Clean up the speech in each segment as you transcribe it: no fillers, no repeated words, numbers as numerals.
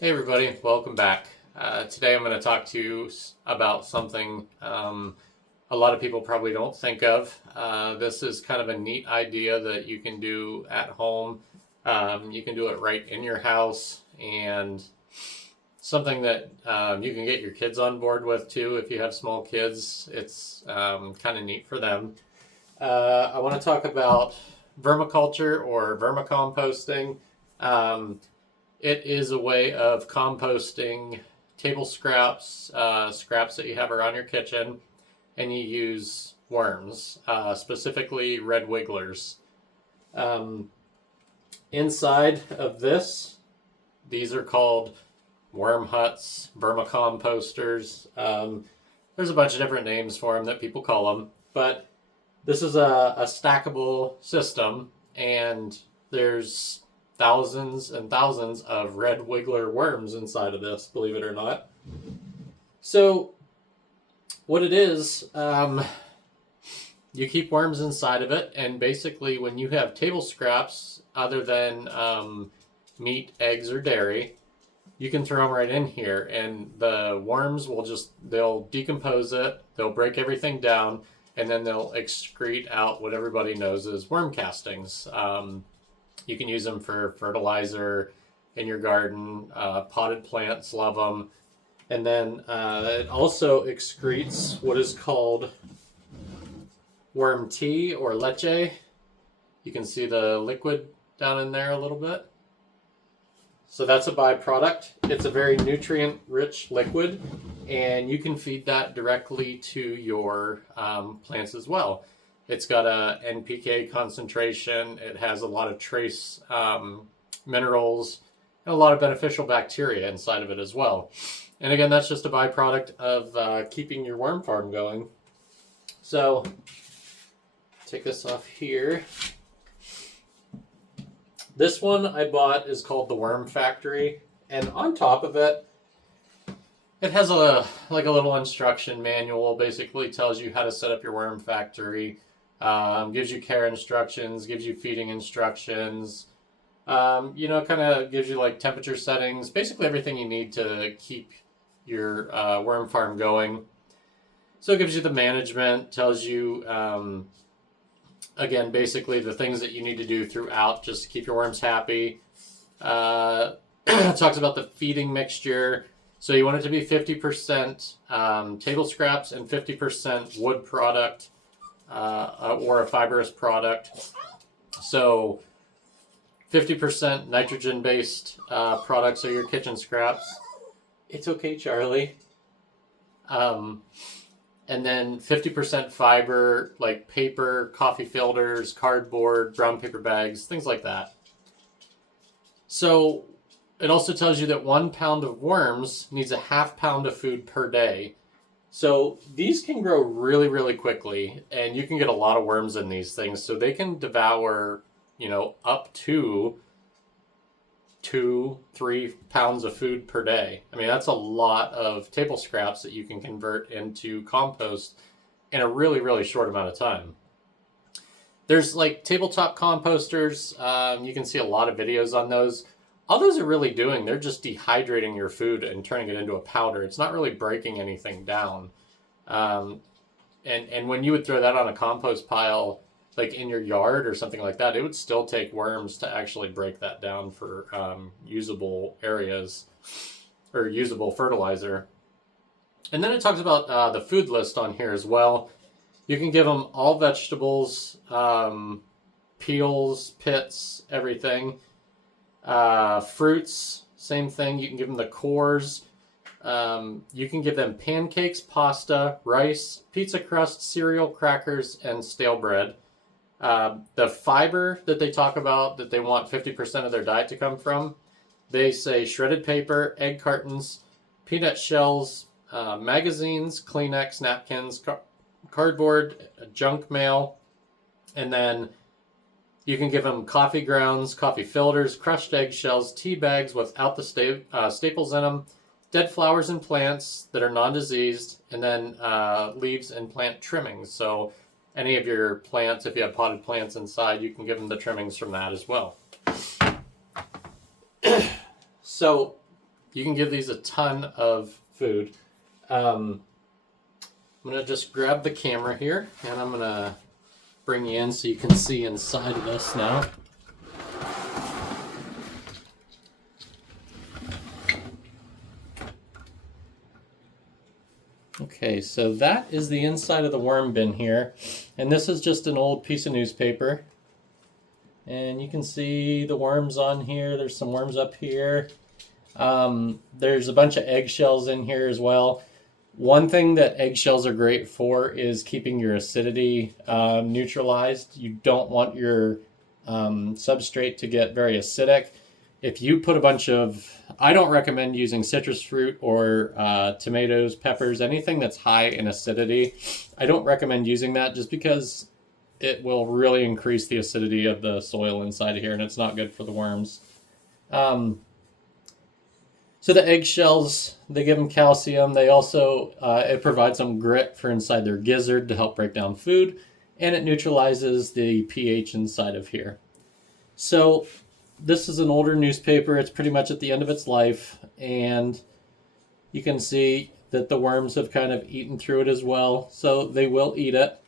Hey everybody, welcome back. Today I'm going to talk to you about something a lot of people probably don't think of. This is kind of a neat idea that you can do at home. You can do it right in your house, and something that you can get your kids on board with too. If you have small kids, it's kind of neat for them. I want to talk about vermiculture or vermicomposting. It is a way of composting table scraps, scraps that you have around your kitchen, and you use worms, specifically red wigglers. Um, Inside of this, these are called worm huts, vermicomposters. There's a bunch of different names for them that people call them, but this is a stackable system, and there's thousands and thousands of red wiggler worms inside of this, believe it or not. So what it is, you keep worms inside of it, and basically when you have table scraps other than meat, eggs, or dairy, you can throw them right in here, and the worms will they'll decompose it, they'll break everything down, and then they'll excrete out what everybody knows as worm castings. You can use them for fertilizer in your garden. Potted plants love them. And then it also excretes what is called worm tea or leche. You can see the liquid down in there a little bit. So that's a byproduct. It's a very nutrient-rich liquid, and you can feed that directly to your plants as well. It's got a NPK concentration. It has a lot of trace minerals and a lot of beneficial bacteria inside of it as well. And again, that's just a byproduct of keeping your worm farm going. So, take this off here. This one I bought is called the Worm Factory, and on top of it, it has a little instruction manual. Basically tells you how to set up your worm factory. Gives you care instructions, gives you feeding instructions, kind of gives you like temperature settings, basically everything you need to keep your worm farm going. So it gives you the management, tells you, again, basically the things that you need to do throughout just to keep your worms happy. It talks about the feeding mixture. So you want it to be 50% table scraps and 50% wood product. Or a fibrous product. So 50% nitrogen-based products are your kitchen scraps. It's okay, Charlie. And then 50% fiber, like paper, coffee filters, cardboard, brown paper bags, things like that. So it also tells you that 1 pound of worms needs a half pound of food per day. So these can grow really, really quickly, and you can get a lot of worms in these things. So they can devour, up to 2-3 pounds of food per day. I mean, that's a lot of table scraps that you can convert into compost in a really, really short amount of time. There's like tabletop composters. You can see a lot of videos on those. All those are really doing, they're just dehydrating your food and turning it into a powder. It's not really breaking anything down. And when you would throw that on a compost pile, like in your yard or something like that, it would still take worms to actually break that down for usable areas or usable fertilizer. And then it talks about the food list on here as well. You can give them all vegetables, peels, pits, everything. Fruits, same thing. You can give them the cores. You can give them pancakes, pasta, rice, pizza crust, cereal, crackers, and stale bread. The fiber that they talk about that they want 50% of their diet to come from, they say shredded paper, egg cartons, peanut shells, magazines, Kleenex, napkins, cardboard, junk mail, and then you can give them coffee grounds, coffee filters, crushed eggshells, tea bags without the staples in them, dead flowers and plants that are non-diseased, and then leaves and plant trimmings. So any of your plants, if you have potted plants inside, you can give them the trimmings from that as well. So you can give these a ton of food. I'm going to just grab the camera here, and I'm going to bring you in so you can see inside of this now. Okay, so that is the inside of the worm bin here, and this is just an old piece of newspaper. And you can see the worms on here. There's some worms up here. There's a bunch of eggshells in here as well. One thing that eggshells are great for is keeping your acidity neutralized. You don't want your substrate to get very acidic. If you put a bunch of, I don't recommend using citrus fruit or tomatoes, peppers, anything that's high in acidity. I don't recommend using that just because it will really increase the acidity of the soil inside of here, and it's not good for the worms. So the eggshells, they give them calcium. They also, it provides them grit for inside their gizzard to help break down food, and it neutralizes the pH inside of here. So this is an older newspaper. It's pretty much at the end of its life, and you can see that the worms have kind of eaten through it as well, so they will eat it.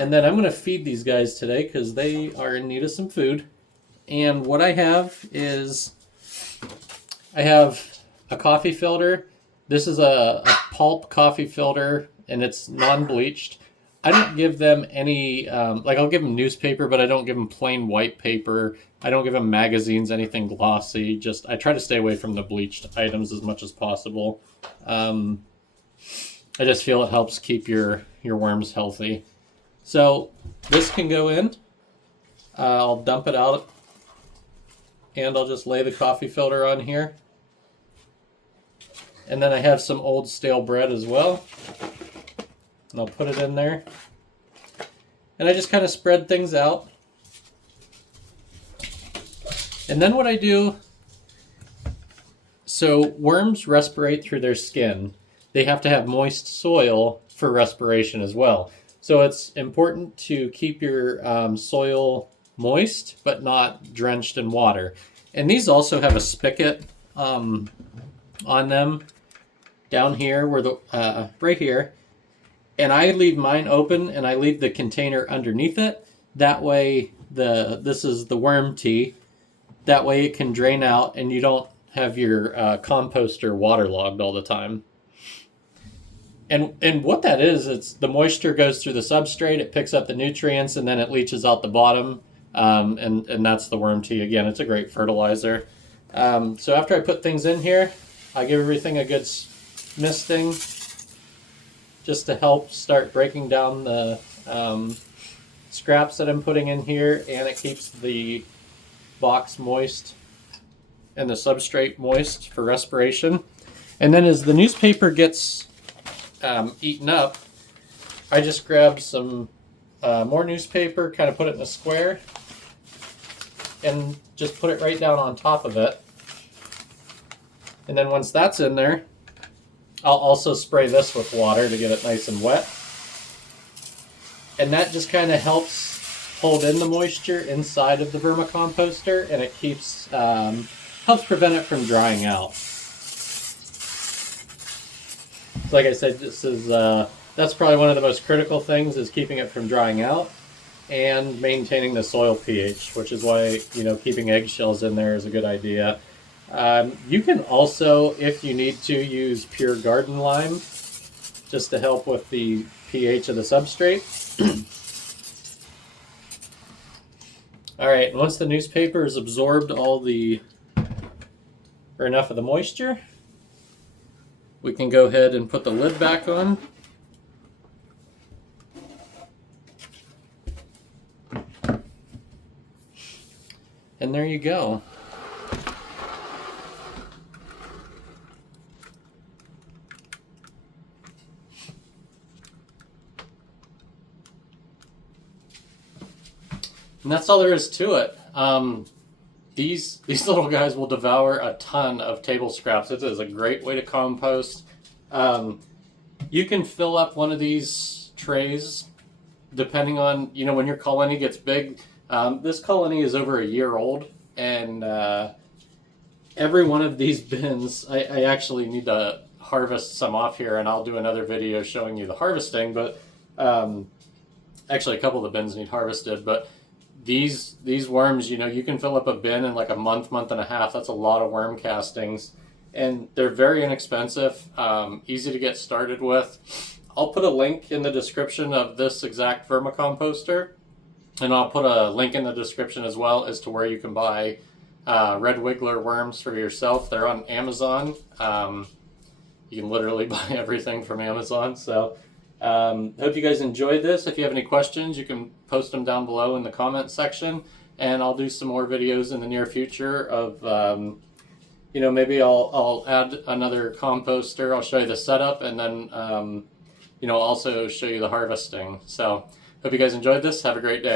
And then I'm going to feed these guys today because they are in need of some food. And what I have is, I have a coffee filter. This is a pulp coffee filter, and it's non-bleached. I don't give them any, like I'll give them newspaper, but I don't give them plain white paper. I don't give them magazines, anything glossy. I try to stay away from the bleached items as much as possible. I just feel it helps keep your worms healthy. So this can go in. I'll dump it out, and I'll just lay the coffee filter on here. And then I have some old stale bread as well, and I'll put it in there. And I just kind of spread things out. And then what I do, so worms respirate through their skin. They have to have moist soil for respiration as well. So it's important to keep your soil moist, but not drenched in water. And these also have a spigot on them down here, where the right here. And I leave mine open, and I leave the container underneath it. That way, this is the worm tea. That way it can drain out, and you don't have your composter waterlogged all the time. And what that is, it's the moisture goes through the substrate, it picks up the nutrients, and then it leaches out the bottom, and that's the worm tea. Again, it's a great fertilizer. So after I put things in here, I give everything a good misting, just to help start breaking down the scraps that I'm putting in here, and it keeps the box moist and the substrate moist for respiration. And then as the newspaper gets eaten up, I just grab some more newspaper, kind of put it in a square, and just put it right down on top of it. And then once that's in there, I'll also spray this with water to get it nice and wet. And that just kind of helps hold in the moisture inside of the vermicomposter, and it keeps helps prevent it from drying out. So like I said, this is that's probably one of the most critical things, is keeping it from drying out and maintaining the soil pH, which is why, keeping eggshells in there is a good idea. You can also, if you need to, use pure garden lime just to help with the pH of the substrate. All right, once the newspaper has absorbed enough of the moisture, we can go ahead and put the lid back on. And there you go. And that's all there is to it. These little guys will devour a ton of table scraps. It is a great way to compost. You can fill up one of these trays depending on, when your colony gets big. This colony is over a year old, and every one of these bins, I actually need to harvest some off here, and I'll do another video showing you the harvesting, but actually a couple of the bins need harvested, but these worms, you can fill up a bin in like a month and a half. That's a lot of worm castings, and they're very inexpensive, easy to get started with. I'll put a link in the description of this exact vermicomposter, and I'll put a link in the description as well as to where you can buy red wiggler worms for yourself. They're on Amazon. You can literally buy everything from Amazon. So hope you guys enjoyed this. If you have any questions, you can post them down below in the comment section, and I'll do some more videos in the near future of maybe I'll add another composter. I'll show you the setup, and then also show you the harvesting. So hope you guys enjoyed this. Have a great day.